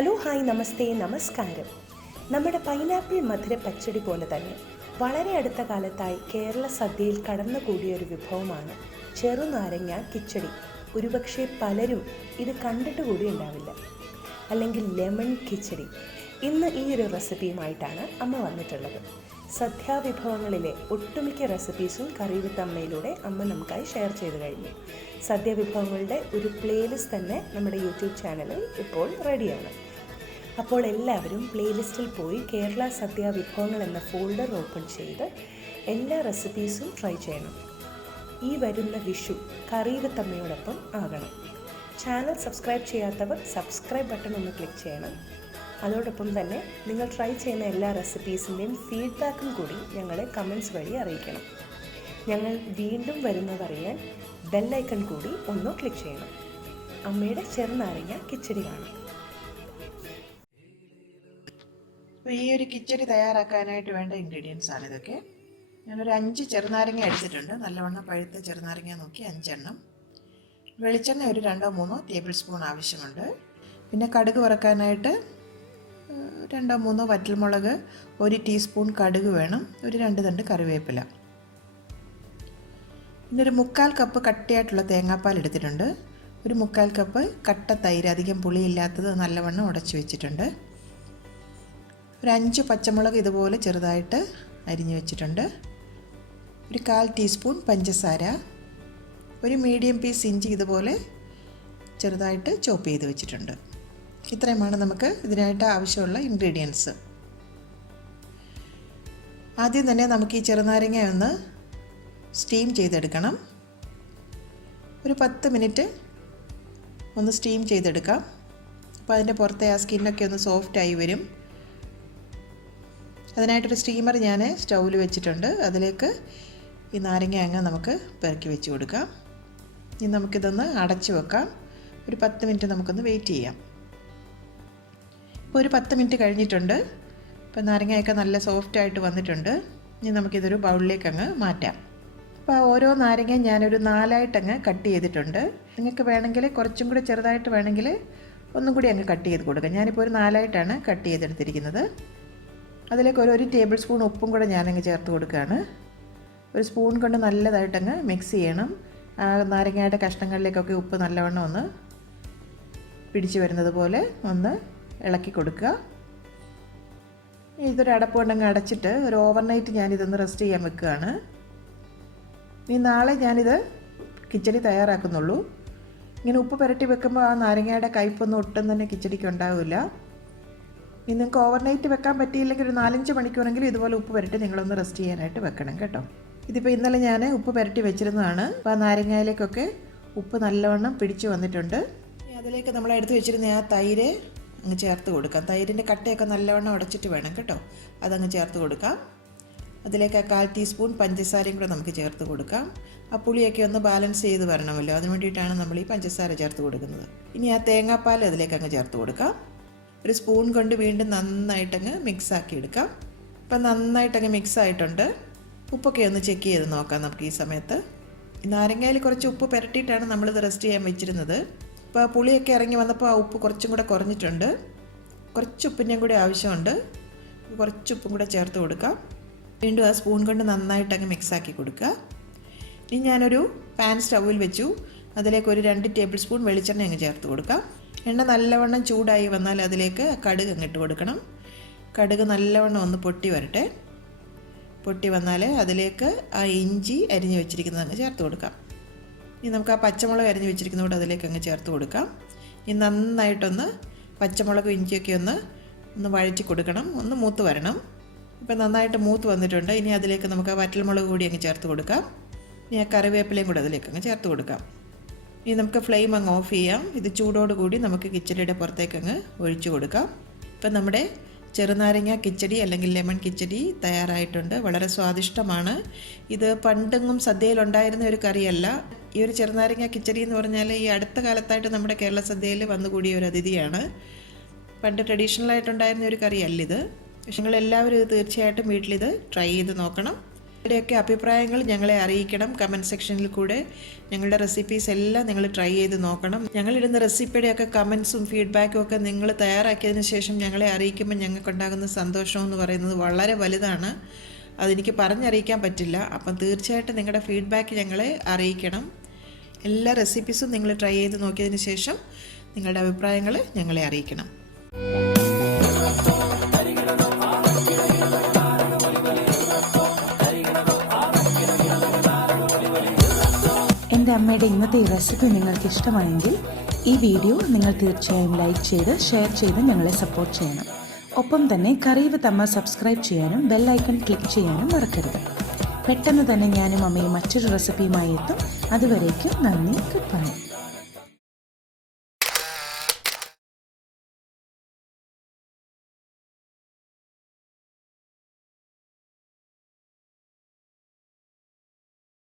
Hello hi നമസ്തേ നമസ്കാരം. നമ്മുടെ pineapple മധുര പച്ചടി പോലെ തന്നെ വളരെ അടുത്ത കാലത്തായി കേരള സദ്യയിൽ കടന്നുകൂടിയ ഒരു വിഭവമാണ് ചെറുനാരങ്ങ കിച്ചടി. ഒരുപക്ഷെ പലരും ഇത് കണ്ടിട്ട് കൂടി ഉണ്ടാവില്ല, അല്ലെങ്കിൽ ലെമൺ കിച്ചടി. ഇന്ന് ഈ ഒരു റെസിപ്പിയുമായിട്ടാണ് അമ്മ വന്നിട്ടുള്ളത്. സദ്യാവിഭവങ്ങളിലെ ഒട്ടുമിക്ക റെസിപ്പീസും കറി വിത്ത് അമ്മയിലൂടെ അമ്മ നമുക്കായി ഷെയർ ചെയ്ത് കഴിഞ്ഞു. സദ്യാവിഭവങ്ങളുടെ ഒരു പ്ലേലിസ്റ്റ് തന്നെ നമ്മുടെ യൂട്യൂബ് ചാനലിൽ ഇപ്പോൾ റെഡിയാണ്. അപ്പോൾ എല്ലാവരും പ്ലേലിസ്റ്റിൽ പോയി കേരള സദ്യാവിഭവങ്ങൾ എന്ന ഫോൾഡർ ഓപ്പൺ ചെയ്ത് എല്ലാ റെസിപ്പീസും ട്രൈ ചെയ്യണം. ഈ വരുന്ന വിഷു കറി വിത്ത് അമ്മയോടൊപ്പം ആകണം. ചാനൽ സബ്സ്ക്രൈബ് ചെയ്യാത്തവർ സബ്സ്ക്രൈബ് ബട്ടൺ ഒന്ന് ക്ലിക്ക് ചെയ്യണം. അതോടൊപ്പം തന്നെ നിങ്ങൾ ട്രൈ ചെയ്യുന്ന എല്ലാ റെസിപ്പീസിൻ്റെയും ഫീഡ്ബാക്കും കൂടി ഞങ്ങളെ കമൻറ്റ്സ് വഴി അറിയിക്കണം. ഞങ്ങൾ വീണ്ടും വരുന്നതറിയാൻ ബെല്ലൈക്കൺ കൂടി ഒന്ന് ക്ലിക്ക് ചെയ്യണം. അമ്മയുടെ ചെറുനാരങ്ങ കിച്ചടി കാണാം. അപ്പോൾ ഈ ഒരു കിച്ചടി തയ്യാറാക്കാനായിട്ട് വേണ്ട ഇൻഗ്രീഡിയൻസ് ആണ് ഇതൊക്കെ. ഞാനൊരു 5 ചെറുനാരങ്ങ എടുത്തിട്ടുണ്ട്. നല്ലവണ്ണം പഴുത്ത ചെറുനാരങ്ങ നോക്കി 5 എണ്ണം. വെളിച്ചെണ്ണ ഒരു 2-3 ടേബിൾ സ്പൂൺ ആവശ്യമുണ്ട്. പിന്നെ കടുക് വറക്കാനായിട്ട് 2-3 വറ്റൽമുളക്, 1 ടീസ്പൂൺ കടുക് വേണം, ഒരു 2 തണ്ട് കറിവേപ്പില. പിന്നെ ഒരു 1/4 കപ്പ് കട്ടിയായിട്ടുള്ള തേങ്ങാപ്പാൽ എടുത്തിട്ടുണ്ട്. ഒരു 1/4 കപ്പ് കട്ട തൈര്, അധികം പുളിയില്ലാത്തത്, നല്ലവണ്ണം ഉടച്ചു വെച്ചിട്ടുണ്ട്. ഒരു 5 പച്ചമുളക് ഇതുപോലെ ചെറുതായിട്ട് അരിഞ്ഞു വെച്ചിട്ടുണ്ട്. ഒരു 1/4 ടീസ്പൂൺ പഞ്ചസാര, ഒരു മീഡിയം പീസ് ഇഞ്ചി ഇതുപോലെ ചെറുതായിട്ട് ചോപ്പ് ചെയ്ത് വെച്ചിട്ടുണ്ട്. ഇത്രയുമാണ് നമുക്ക് ഇതിനായിട്ട് ആവശ്യമുള്ള ഇൻഗ്രീഡിയൻസ്. ആദ്യം തന്നെ നമുക്ക് ഈ ചെറുനാരങ്ങ ഒന്ന് സ്റ്റീം ചെയ്തെടുക്കണം. ഒരു 10 മിനിറ്റ് ഒന്ന് സ്റ്റീം ചെയ്തെടുക്കാം. അപ്പോൾ അതിൻ്റെ പുറത്തെ ആ സ്കിന്നൊക്കെ ഒന്ന് സോഫ്റ്റായി വരും. അതിനായിട്ടൊരു സ്റ്റീമർ ഞാൻ സ്റ്റൗവിൽ വെച്ചിട്ടുണ്ട്. അതിലേക്ക് ഈ നാരങ്ങ അങ്ങ് നമുക്ക് പെറുക്കി വെച്ച് കൊടുക്കാം. ഇനി നമുക്കിതൊന്ന് അടച്ചു വെക്കാം. ഒരു 10 മിനിറ്റ് നമുക്കൊന്ന് വെയിറ്റ് ചെയ്യാം. ഇപ്പോൾ ഒരു 10 മിനിറ്റ് കഴിഞ്ഞിട്ടുണ്ട്. ഇപ്പോൾ നാരങ്ങയൊക്കെ നല്ല സോഫ്റ്റായിട്ട് വന്നിട്ടുണ്ട്. ഇനി നമുക്കിതൊരു ബൗളിലേക്ക് അങ്ങ് മാറ്റാം. അപ്പോൾ ഓരോ നാരങ്ങ ഞാനൊരു 4ആയിട്ടങ്ങ് കട്ട് ചെയ്തിട്ടുണ്ട്. നിങ്ങൾക്ക് വേണമെങ്കിൽ കുറച്ചും കൂടി ചെറുതായിട്ട് വേണമെങ്കിൽ ഒന്നും കൂടി അങ്ങ് കട്ട് ചെയ്ത് കൊടുക്കാം. ഞാനിപ്പോൾ ഒരു 4ആയിട്ടാണ് കട്ട് ചെയ്തെടുത്തിരിക്കുന്നത്. അതിലേക്ക് ഒരു ടേബിൾ സ്പൂൺ ഉപ്പും കൂടെ ഞാനങ്ങ് ചേർത്ത് കൊടുക്കുകയാണ്. ഒരു സ്പൂൺ കൊണ്ട് നല്ലതായിട്ടങ്ങ് മിക്സ് ചെയ്യണം. ആ നാരങ്ങയുടെ കഷ്ണങ്ങളിലേക്കൊക്കെ ഉപ്പ് നല്ലവണ്ണം ഒന്ന് പിടിച്ച് വരുന്നത് പോലെ ഒന്ന് ഇളക്കി കൊടുക്കുക. ഇതൊരു അടപ്പ് കൊണ്ടങ്ങ് അടച്ചിട്ട് ഒരു ഓവർനൈറ്റ് ഞാനിതൊന്ന് റെസ്റ്റ് ചെയ്യാൻ വെക്കുകയാണ്. ഇനി നാളെ ഞാനിത് കിച്ചടി തയ്യാറാക്കുന്നുള്ളൂ. ഇങ്ങനെ ഉപ്പ് പുരട്ടി വെക്കുമ്പോൾ ആ നാരങ്ങയുടെ കയ്പൊന്നും ഒട്ടും തന്നെ കിച്ചടിക്ക് ഉണ്ടാവില്ല. ഇനി നിങ്ങൾക്ക് ഓവർനൈറ്റ് വെക്കാൻ പറ്റിയില്ലെങ്കിൽ ഒരു 4-5 മണിക്കൂറെങ്കിലും ഇതുപോലെ ഉപ്പ് പുരട്ടി നിങ്ങളൊന്ന് റെസ്റ്റ് ചെയ്യാനായിട്ട് വെക്കണം കേട്ടോ. ഇതിപ്പോൾ ഇന്നലെ ഞാൻ ഉപ്പ് പുരട്ടി വെച്ചിരുന്നതാണ്. അപ്പോൾ ആ നാരങ്ങയിലേക്കൊക്കെ ഉപ്പ് നല്ലവണ്ണം പിടിച്ചു വന്നിട്ടുണ്ട്. അതിലേക്ക് നമ്മൾ എടുത്ത് വെച്ചിരുന്ന ആ തൈര് അങ്ങ് ചേർത്ത് കൊടുക്കാം. തൈരിൻ്റെ കട്ടയൊക്കെ നല്ലവണ്ണം ഉടച്ചിട്ട് വേണം കേട്ടോ അതങ്ങ് ചേർത്ത് കൊടുക്കാം. അതിലേക്ക് 1/4 ടീസ്പൂൺ പഞ്ചസാരയും കൂടെ നമുക്ക് ചേർത്ത് കൊടുക്കാം. ആ പുളിയൊക്കെ ഒന്ന് ബാലൻസ് ചെയ്ത് വരണമല്ലോ, അതിന് വേണ്ടിയിട്ടാണ് നമ്മൾ ഈ പഞ്ചസാര ചേർത്ത് കൊടുക്കുന്നത്. ഇനി ആ തേങ്ങാപ്പാൽ അതിലേക്ക് അങ്ങ് ചേർത്ത് കൊടുക്കാം. ഒരു സ്പൂൺ കൊണ്ട് വീണ്ടും നന്നായിട്ടങ്ങ് മിക്സാക്കി എടുക്കാം. ഇപ്പം നന്നായിട്ടങ്ങ് മിക്സ് ആയിട്ടുണ്ട്. ഉപ്പൊക്കെ ഒന്ന് ചെക്ക് ചെയ്ത് നോക്കാം നമുക്ക് ഈ സമയത്ത്. നാരങ്ങയിൽ കുറച്ച് ഉപ്പ് പുരട്ടിയിട്ടാണ് നമ്മളിത് റെസ്റ്റ് ചെയ്യാൻ വെച്ചിരുന്നത്. അപ്പോൾ ആ പുളിയൊക്കെ ഇറങ്ങി വന്നപ്പോൾ ആ ഉപ്പ് കുറച്ചും കൂടെ കുറഞ്ഞിട്ടുണ്ട്. കുറച്ച് ഉപ്പിൻ്റെയും കൂടി ആവശ്യമുണ്ട്. കുറച്ച് ഉപ്പും കൂടെ ചേർത്ത് കൊടുക്കാം. വീണ്ടും ആ സ്പൂൺ കൊണ്ട് നന്നായിട്ടങ്ങ് മിക്സാക്കി കൊടുക്കുക. ഇനി ഞാനൊരു പാൻ സ്റ്റൗവിൽ വെച്ചു. അതിലേക്ക് ഒരു 2 ടേബിൾ സ്പൂൺ വെളിച്ചെണ്ണ അങ്ങ് ചേർത്ത് കൊടുക്കാം. എണ്ണ നല്ലവണ്ണം ചൂടായി വന്നാൽ അതിലേക്ക് കടുക് അങ്ങിട്ട് കൊടുക്കണം. കടുക് നല്ലവണ്ണം ഒന്ന് പൊട്ടി വരട്ടെ. പൊട്ടി വന്നാൽ അതിലേക്ക് ആ ഇഞ്ചി അരിഞ്ഞ് വെച്ചിരിക്കുന്നത് അങ്ങ് ചേർത്ത് കൊടുക്കാം. ഇനി നമുക്ക് ആ പച്ചമുളക് അരിഞ്ഞ് വെച്ചിരിക്കുന്നതുകൊണ്ട് അതിലേക്ക് അങ്ങ് ചേർത്ത് കൊടുക്കാം. ഇനി നന്നായിട്ടൊന്ന് പച്ചമുളകും ഇഞ്ചിയൊക്കെ ഒന്ന് വഴറ്റി കൊടുക്കണം. ഒന്ന് മൂത്ത് വരണം. ഇപ്പം നന്നായിട്ട് മൂത്ത് വന്നിട്ടുണ്ട്. ഇനി അതിലേക്ക് നമുക്ക് ആ വറ്റൽമുളക് കൂടി അങ്ങ് ചേർത്ത് കൊടുക്കാം. ഇനി ആ കറിവേപ്പിലയും കൂടി അതിലേക്ക് അങ്ങ് ചേർത്ത് കൊടുക്കാം. ഇനി നമുക്ക് ഫ്ലെയിം അങ്ങ് ഓഫ് ചെയ്യാം. ഇത് ചൂടോടുകൂടി നമുക്ക് കിച്ചടിയുടെ പുറത്തേക്ക് അങ്ങ് ഒഴിച്ചു കൊടുക്കാം. ഇപ്പം നമ്മുടെ ചെറുനാരങ്ങ കിച്ചടി അല്ലെങ്കിൽ ലെമൺ കിച്ചടി തയ്യാറായിട്ടുണ്ട്. വളരെ സ്വാദിഷ്ടമാണ്. ഇത് പണ്ടെങ്ങും സദ്യയിലുണ്ടായിരുന്ന ഒരു കറിയല്ല. ഈ ഒരു ചെറുനാരങ്ങ കിച്ചടി എന്ന് പറഞ്ഞാൽ ഈ അടുത്ത കാലത്തായിട്ട് നമ്മുടെ കേരള സദ്യയിൽ വന്നുകൂടിയ ഒരു അതിഥിയാണ്. പണ്ട് ട്രഡീഷണലായിട്ടുണ്ടായിരുന്ന ഒരു കറിയല്ലിത്. പക്ഷേ നിങ്ങളെല്ലാവരും ഇത് തീർച്ചയായിട്ടും വീട്ടിലിത് ട്രൈ ചെയ്ത് നോക്കണം. ഇവിടെയൊക്കെ അഭിപ്രായങ്ങൾ ഞങ്ങളെ അറിയിക്കണം കമൻറ്റ് സെക്ഷനിൽ കൂടെ. ഞങ്ങളുടെ റെസിപ്പീസ് എല്ലാം നിങ്ങൾ ട്രൈ ചെയ്ത് നോക്കണം. ഞങ്ങളിടുന്ന റെസിപ്പിയുടെയൊക്കെ കമൻസും ഫീഡ്ബാക്കും ഒക്കെ നിങ്ങൾ തയ്യാറാക്കിയതിന് ശേഷം ഞങ്ങളെ അറിയിക്കുമ്പോൾ ഞങ്ങൾക്കുണ്ടാകുന്ന സന്തോഷം എന്ന് പറയുന്നത് വളരെ വലുതാണ്. അതെനിക്ക് പറഞ്ഞറിയിക്കാൻ പറ്റില്ല. അപ്പം തീർച്ചയായിട്ടും നിങ്ങളുടെ ഫീഡ്ബാക്ക് ഞങ്ങളെ അറിയിക്കണം. എല്ലാ റെസിപ്പീസും നിങ്ങൾ ട്രൈ ചെയ്ത് നോക്കിയതിന് ശേഷം നിങ്ങളുടെ അഭിപ്രായങ്ങൾ ഞങ്ങളെ അറിയിക്കണം. എൻ്റെ അമ്മയുടെ ഇന്നത്തെ ഈ റെസിപ്പി നിങ്ങൾക്ക് ഇഷ്ടമായെങ്കിൽ ഈ വീഡിയോ നിങ്ങൾ തീർച്ചയായും ലൈക്ക് ചെയ്ത് ഷെയർ ചെയ്ത് ഞങ്ങളെ സപ്പോർട്ട് ചെയ്യണം. ഒപ്പം തന്നെ കറി വിത്ത് അമ്മ സബ്സ്ക്രൈബ് ചെയ്യാനും ബെൽ ഐക്കൺ ക്ലിക്ക് ചെയ്യാനും മറക്കരുത്. പെട്ടെന്ന് തന്നെ ഞാനും അമ്മയും മറ്റൊരു റെസിപ്പിയുമായി എത്തും. അതുവരേക്കും നന്ദി, ഗുഡ് ബൈ.